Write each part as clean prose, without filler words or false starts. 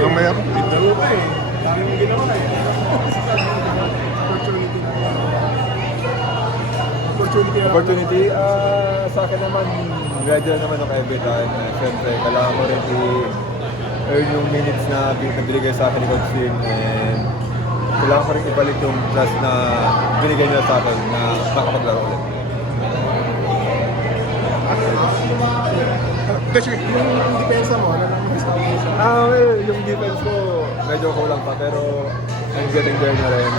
Mamaya po. Laro ka eh. Dami mong ginawa eh. Opportunity, sa akin naman, gradual naman ako every time. Siyempre, kailangan ko rin i-earn yung minutes na binigay sa akin ni Coach Tim. And kailangan ko rin ipalit yung trust na binigay nila sa akin na makapaglaro ulit. Kasi yung depensa mo, ano lang gusto mo sa... Yung defense ko, medyo kulang pa, pero I'm getting there na rin.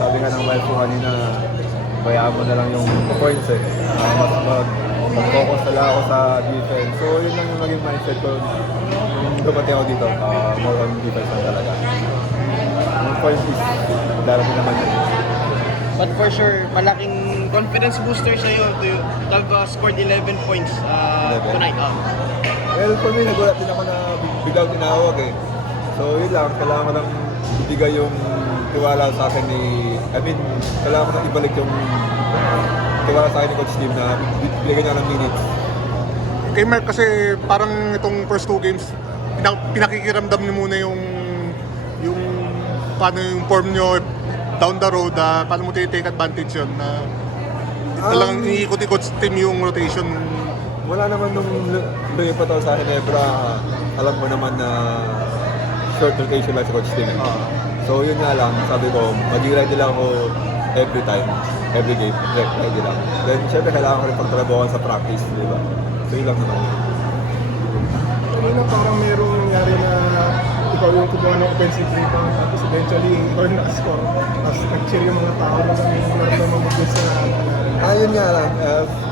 Sabi nga ng wife ko kanina, bayaan mo na lang yung points eh. Mag-focus na lang ako sa defense. So yun lang yung naging mindset ko nung dumating ako dito. More on defense lang talaga. Yung points is darating naman yun. But for sure, malaking confidence booster sa'yo to have scored 11 points tonight. Well, for me, nagulat din ako na biglang tinawag eh. So yun lang, kailangan ko lang ibigay yung tiwala sa akin kailangan ko lang ibalik yung tiwala sa akin ni Coach Tim na bigyan niya ng minutes. Kay Mark kasi parang itong first two games, pinakikiramdam niyo muna yung paano yung form niyo down the road, paano mo take advantage yun na talagang iniikot ni Coach Tim yung rotation. Wala naman nung lumipat ako sa Ginebra, alam mo naman na short rotation lang si Coach Tim. So yun nga lang, sabi ko, mag-ready lang ako every time, every game, ready lang. Then syempre kailangan ko rin pagtrabahoan sa practice, di ba? So yun lang naman. Kanina parang merong nangyari na ikaw yung kumuha ng offensive rebound, tapos eventually ikaw yung nakascore. Tapos nag-cheer yung mga tao na naramdaman mo dun sa... Yun nga lang,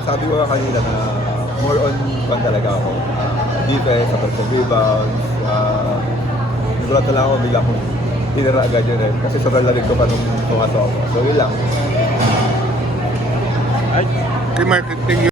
sabi ko nga kanina na more on fun talaga ako. Defense, offensive rebounds, nagulat na lang ako, bigla akong tinira agad yun eh. Kasi sobrang lamig ko pa nung pumasok ako. So yun lang. Kay Mark, thank you.